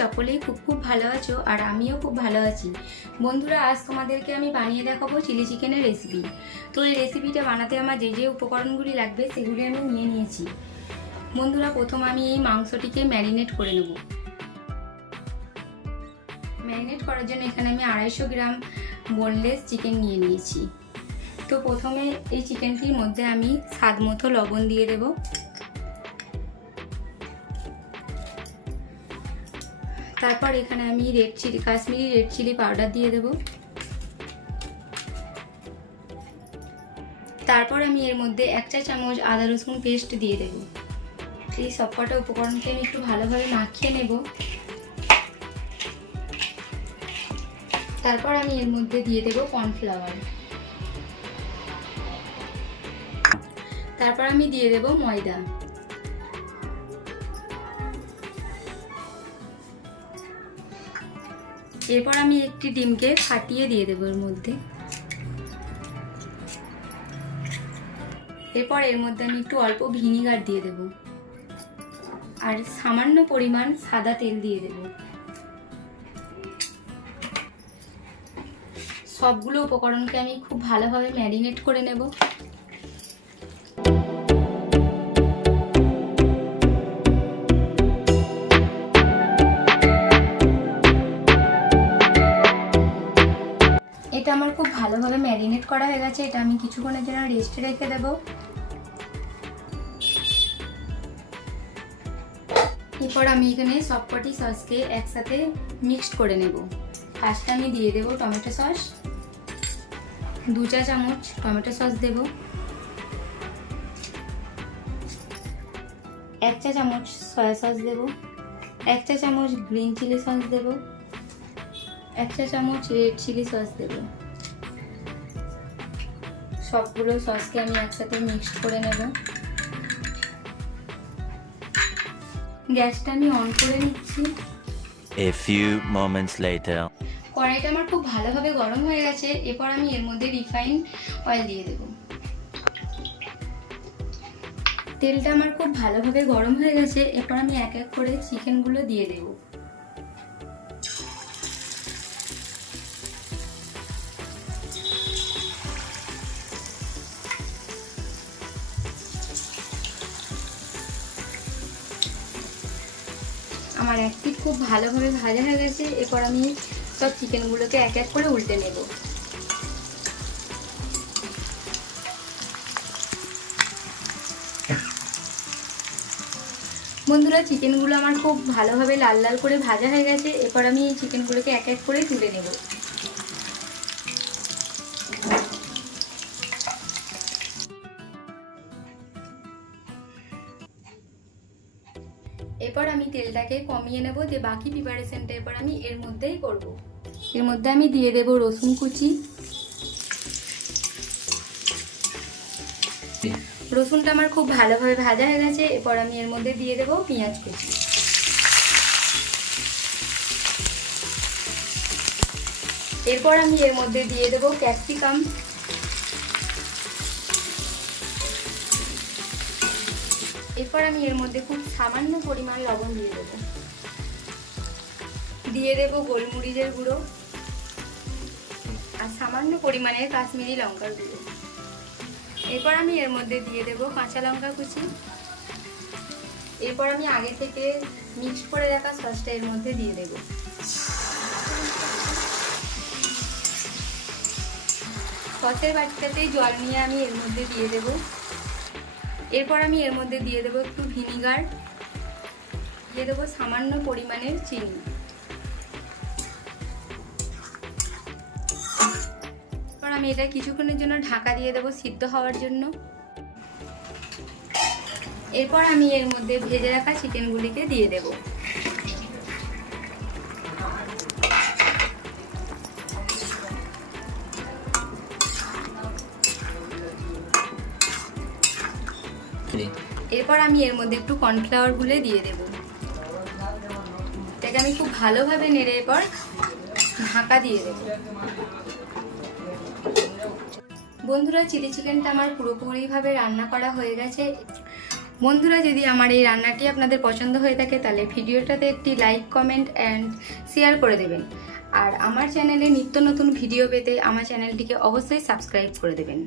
সকলেই খুব ভালো আছো আর আমিও খুব ভালো আছি। বন্ধুরা, আজ তোমাদেরকে আমি বানিয়ে দেখাবো চিলি চিকেনের রেসিপি। তো এই রেসিপিটা বানাতে আমার যে উপকরণগুলি লাগবে সেগুলি আমি নিয়ে নিয়েছি। বন্ধুরা, প্রথম আমি এই মাংসটিকে ম্যারিনেট করে নেব। ম্যারিনেট করার জন্য এখানে আমি 250 গ্রাম বোনলেস চিকেন নিয়ে নিয়েছি। তো প্রথমে এই চিকেনটির মধ্যে আমি স্বাদ মতো লবণ দিয়ে দেব। তারপর এখানে আমি কাশ্মীরি রেড চিলি পাউডার দিয়ে দেব। তারপর আমি এর মধ্যে 1 চা চামচ আদা রসুন পেস্ট দিয়ে দেব। এই সবকটা উপকরণকে আমি একটু ভালোভাবে মাখিয়ে নেব। তারপর আমি এর মধ্যে দিয়ে দেব কর্নফ্লাওয়ার। তারপর আমি দিয়ে দেব ময়দা। এরপর আমি একটি ডিমকে ফাটিয়ে দিয়ে দেব এর মধ্যে। এরপর এর মধ্যে আমি একটু অল্প ভিনিগার দিয়ে দেব আর সামান্য পরিমাণ সাদা তেল দিয়ে দেব। সবগুলো উপকরণকে আমি খুব ভালোভাবে ম্যারিনেট করে নেব। এটা আমার খুব ভালোভাবে ম্যারিনেট করা হয়ে গেছে। এটা আমি কিছুক্ষণের জন্য রেস্টে রেখে দেব। এরপর আমি এখানে সবকটি সসকে একসাথে মিক্সড করে নেব। ফার্স্টে আমি দিয়ে দেব টমেটো সস, 2 চা চামচ টমেটো সস দেব, 1 চা চামচ সয়া সস দেব, 1 চা চামচ গ্রিন চিলি সস দেব, 1 চা চামচ রেড চিলি সস দেব। সবগুলো সসকে আমি একসাথে মিক্সড করে নেব। গ্যাসটা আমি অন করে নিচ্ছি। A few moments later. কড়াইটা আমার খুব ভালোভাবে গরম হয়ে গেছে। এরপর আমি এর মধ্যে রিফাইন অয়েল দিয়ে দেব। তেলটা আমার খুব ভালোভাবে গরম হয়ে গেছে। এরপর আমি এক এক করে চিকেনগুলো দিয়ে দেব। আমার এক পিঠ খুব ভালোভাবে ভাজা হয়ে গেছে। এরপর আমি সব চিকেনগুলোকে এক এক করে উল্টে নেব। বন্ধুরা, চিকেনগুলো আমার খুব ভালোভাবে লাল লাল করে ভাজা হয়ে গেছে। এরপর আমি এই চিকেনগুলোকে এক এক করে তুলে নেব। এরপর আমি তেলটাকে কমিয়ে নেব, যে বাকি প্রিপারেশনটা এরপর আমি এর মধ্যেই করব। এর মধ্যে আমি দিয়ে দেব রসুন কুচি। রসুনটা আমার খুব ভালোভাবে ভাজা হয়ে গেছে। এরপর আমি এর মধ্যে দিয়ে দেব পেঁয়াজ কুচি। এরপর আমি এর মধ্যে দিয়ে দেব ক্যাপসিকাম। এরপর আমি এর মধ্যে খুব সামান্য পরিমাণ লবণ দিয়ে দেব। দিয়ে দেব গোলমরিচের গুঁড়ো আর সামান্য পরিমাণে কাশ্মীরি লঙ্কার গুঁড়ো। এরপর আমি এর মধ্যে দিয়ে দেব কাঁচা লঙ্কা কুচি। এরপর আমি আগে থেকে মিক্স করে রাখা সসটা এর মধ্যে দিয়ে দেব। সসের বাটিটাতেই জল নিয়ে আমি এর মধ্যে দিয়ে দেব। এরপর আমি এর মধ্যে দিয়ে দেব একটু ভিনিগার, দিয়ে দেবো সামান্য পরিমাণের চিনি। এরপর আমি এটা কিছুক্ষণের জন্য ঢাকা দিয়ে দেবো সিদ্ধ হওয়ার জন্য। এরপর আমি এর মধ্যে ভেজে রাখা চিকেনগুলিকে দিয়ে দেব। এরপর আমি এর মধ্যে একটু কর্নফ্লাওয়ার গুলে দিয়ে দেব। এটাকে আমি খুব ভালোভাবে নেড়ে এরপর ঢাকা দিয়ে দেব। বন্ধুরা, চিলি চিকেনটা আমার পুরোপুরিভাবে রান্না করা হয়ে গেছে। বন্ধুরা, যদি আমার এই রান্নাটি আপনাদের পছন্দ হয়ে থাকে তাহলে ভিডিওটাতে একটি লাইক, কমেন্ট অ্যান্ড শেয়ার করে দেবেন। আর আমার চ্যানেলে নিত্য নতুন ভিডিও পেতে আমার চ্যানেলটিকে অবশ্যই সাবস্ক্রাইব করে দেবেন।